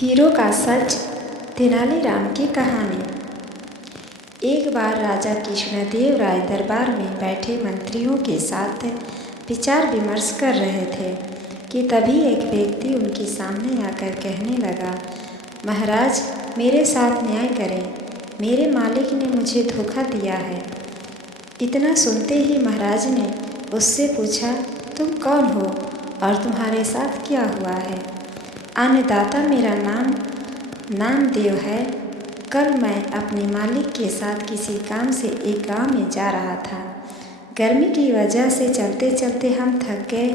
Hero का सच। तेनालीराम की कहानी। एक बार राजा कृष्णदेव राय दरबार में बैठे मंत्रियों के साथ विचार विमर्श कर रहे थे कि तभी एक व्यक्ति उनके सामने आकर कहने लगा, महाराज, मेरे साथ न्याय करें, मेरे मालिक ने मुझे धोखा दिया है। इतना सुनते ही महाराज ने उससे पूछा, तुम कौन हो और तुम्हारे साथ क्या हुआ है? अन्नदाता, मेरा नाम नामदेव है। कल मैं अपने मालिक के साथ किसी काम से एक गांव में जा रहा था। गर्मी की वजह से चलते चलते हम थक गए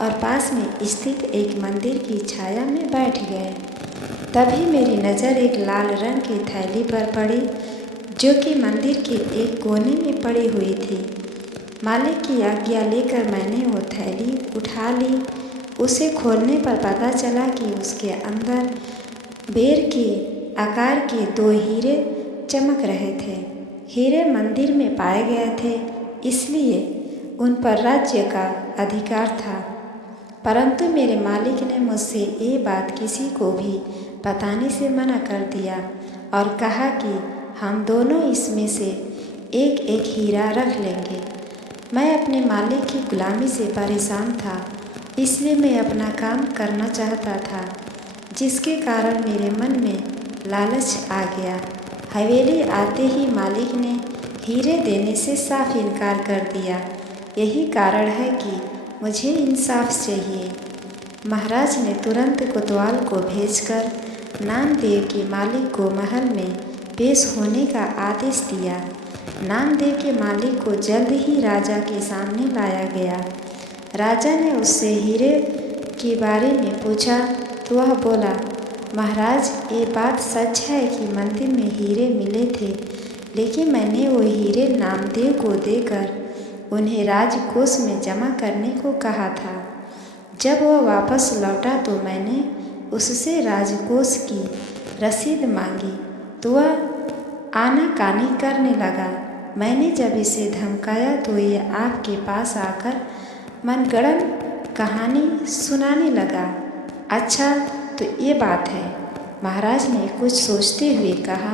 और पास में स्थित एक मंदिर की छाया में बैठ गए। तभी मेरी नज़र एक लाल रंग की थैली पर पड़ी, जो कि मंदिर के एक कोने में पड़ी हुई थी। मालिक की आज्ञा लेकर मैंने वो थैली उठा ली। उसे खोलने पर पता चला कि उसके अंदर बेर के आकार के 2 हीरे चमक रहे थे। हीरे मंदिर में पाए गए थे, इसलिए उन पर राज्य का अधिकार था। परंतु मेरे मालिक ने मुझसे ये बात किसी को भी बताने से मना कर दिया और कहा कि हम दोनों इसमें से एक एक हीरा रख लेंगे। मैं अपने मालिक की गुलामी से परेशान था, इसलिए मैं अपना काम करना चाहता था, जिसके कारण मेरे मन में लालच आ गया। हवेली आते ही मालिक ने हीरे देने से साफ इनकार कर दिया। यही कारण है कि मुझे इंसाफ चाहिए। महाराज ने तुरंत कोतवाल को भेजकर नामदेव के मालिक को महल में पेश होने का आदेश दिया। नामदेव के मालिक को जल्द ही राजा के सामने लाया गया। राजा ने उससे हीरे के बारे में पूछा तो वह बोला, महाराज, ये बात सच है कि मंदिर में हीरे मिले थे, लेकिन मैंने वो हीरे नामदेव को देकर उन्हें राजकोष में जमा करने को कहा था। जब वह वापस लौटा तो मैंने उससे राजकोष की रसीद मांगी तो वह आनाकानी करने लगा। मैंने जब इसे धमकाया तो ये आपके पास आकर मनगढ़ंत कहानी सुनाने लगा। अच्छा, तो ये बात है। महाराज ने कुछ सोचते हुए कहा,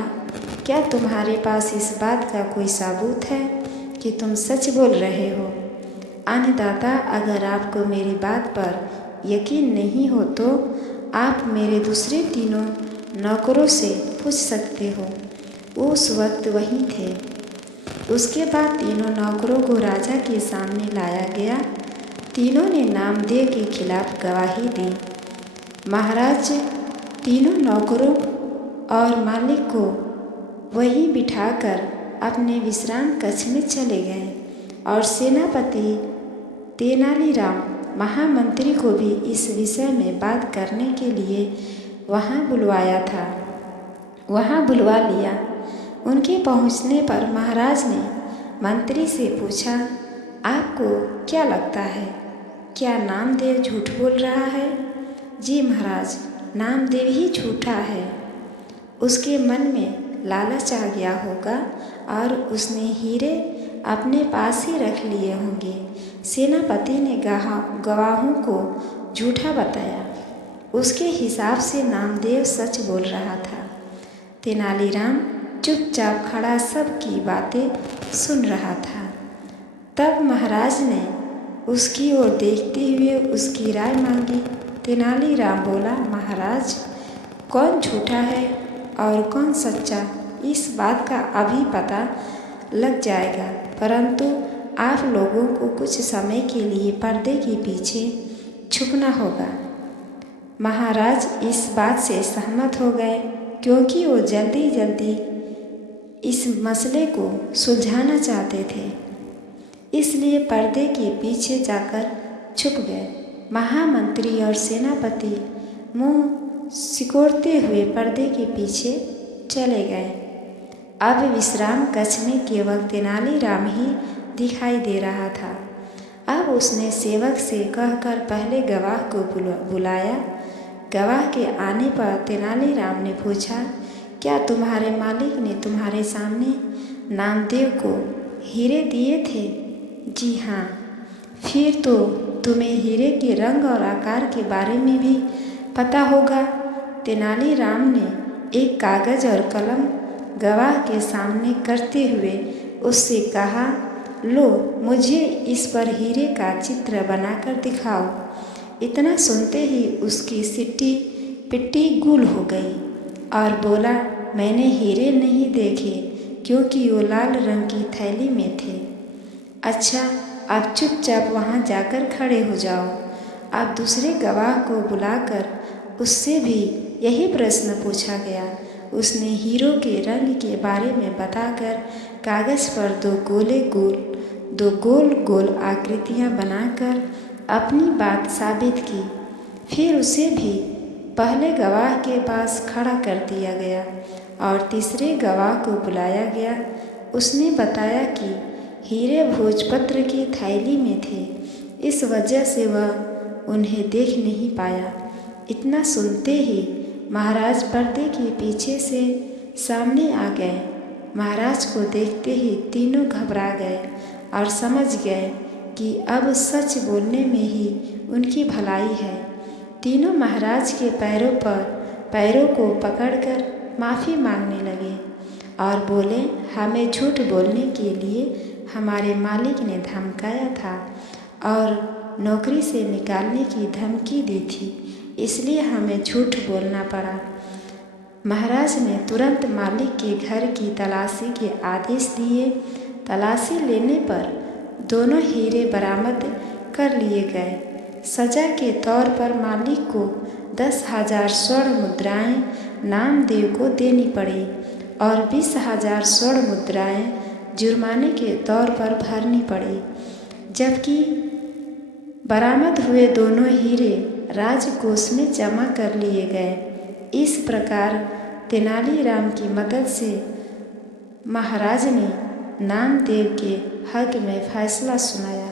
क्या तुम्हारे पास इस बात का कोई सबूत है कि तुम सच बोल रहे हो? अन्नदाता, अगर आपको मेरी बात पर यकीन नहीं हो तो आप मेरे दूसरे 3 नौकरों से पूछ सकते हो। वो उस वक्त वहीं थे। उसके बाद 3 नौकरों को राजा के सामने लाया गया। तीनों ने नामदेव के खिलाफ गवाही दी। महाराज 3 नौकरों और मालिक को वहीं बिठाकर अपने विश्राम कक्ष में चले गए और सेनापति तेनालीराम महामंत्री को भी इस विषय में बात करने के लिए वहाँ बुलवा लिया। उनके पहुँचने पर महाराज ने मंत्री से पूछा, आपको क्या लगता है, क्या नामदेव झूठ बोल रहा है? जी महाराज, नामदेव ही झूठा है। उसके मन में लालच आ गया होगा और उसने हीरे अपने पास ही रख लिए होंगे। सेनापति ने गवाहों को झूठा बताया। उसके हिसाब से नामदेव सच बोल रहा था। तेनालीराम चुपचाप खड़ा सबकी बातें सुन रहा था। तब महाराज ने उसकी ओर देखते हुए उसकी राय मांगी। तेनालीराम बोला, महाराज, कौन झूठा है और कौन सच्चा, इस बात का अभी पता लग जाएगा, परंतु आप लोगों को कुछ समय के लिए पर्दे के पीछे छुपना होगा। महाराज इस बात से सहमत हो गए, क्योंकि वो जल्दी जल्दी इस मसले को सुलझाना चाहते थे, इसलिए पर्दे के पीछे जाकर छुप गए। महामंत्री और सेनापति मुंह सिकोड़ते हुए पर्दे के पीछे चले गए। अब विश्राम कक्ष में केवल तेनालीराम ही दिखाई दे रहा था। अब उसने सेवक से कहकर पहले गवाह को बुलाया। गवाह के आने पर तेनालीराम ने पूछा, क्या तुम्हारे मालिक ने तुम्हारे सामने नामदेव को हीरे दिए थे? जी हाँ। फिर तो तुम्हें हीरे के रंग और आकार के बारे में भी पता होगा। तेनालीराम ने एक कागज और कलम गवाह के सामने करते हुए उससे कहा, लो, मुझे इस पर हीरे का चित्र बनाकर दिखाओ। इतना सुनते ही उसकी सिट्टी पिट्टी गुल हो गई और बोला, मैंने हीरे नहीं देखे क्योंकि वो लाल रंग की थैली में थे। अच्छा, आप चुपचाप वहाँ जाकर खड़े हो जाओ। अब दूसरे गवाह को बुलाकर उससे भी यही प्रश्न पूछा गया। उसने हीरों के रंग के बारे में बताकर कागज़ पर दो गोल गोल आकृतियाँ बनाकर अपनी बात साबित की। फिर उसे भी पहले गवाह के पास खड़ा कर दिया गया और तीसरे गवाह को बुलाया गया। उसने बताया कि हीरे भोजपत्र की थैली में थे, इस वजह से वह उन्हें देख नहीं पाया। इतना सुनते ही महाराज पर्दे के पीछे से सामने आ गए। महाराज को देखते ही तीनों घबरा गए और समझ गए कि अब सच बोलने में ही उनकी भलाई है। तीनों महाराज के पैरों को पकड़कर माफ़ी मांगने लगे और बोले, हमें झूठ बोलने के लिए हमारे मालिक ने धमकाया था और नौकरी से निकालने की धमकी दी थी, इसलिए हमें झूठ बोलना पड़ा। महाराज ने तुरंत मालिक के घर की तलाशी के आदेश दिए। तलाशी लेने पर दोनों हीरे बरामद कर लिए गए। सजा के तौर पर मालिक को 10,000 स्वर्ण मुद्राएं नामदेव को देनी पड़ी और 20,000 स्वर्ण मुद्राएं जुर्माने के तौर पर भरनी पड़ी। जबकि बरामद हुए दोनों हीरे राजकोष में जमा कर लिए गए। इस प्रकार तेनालीराम की मदद से महाराज ने नामदेव के हक में फैसला सुनाया।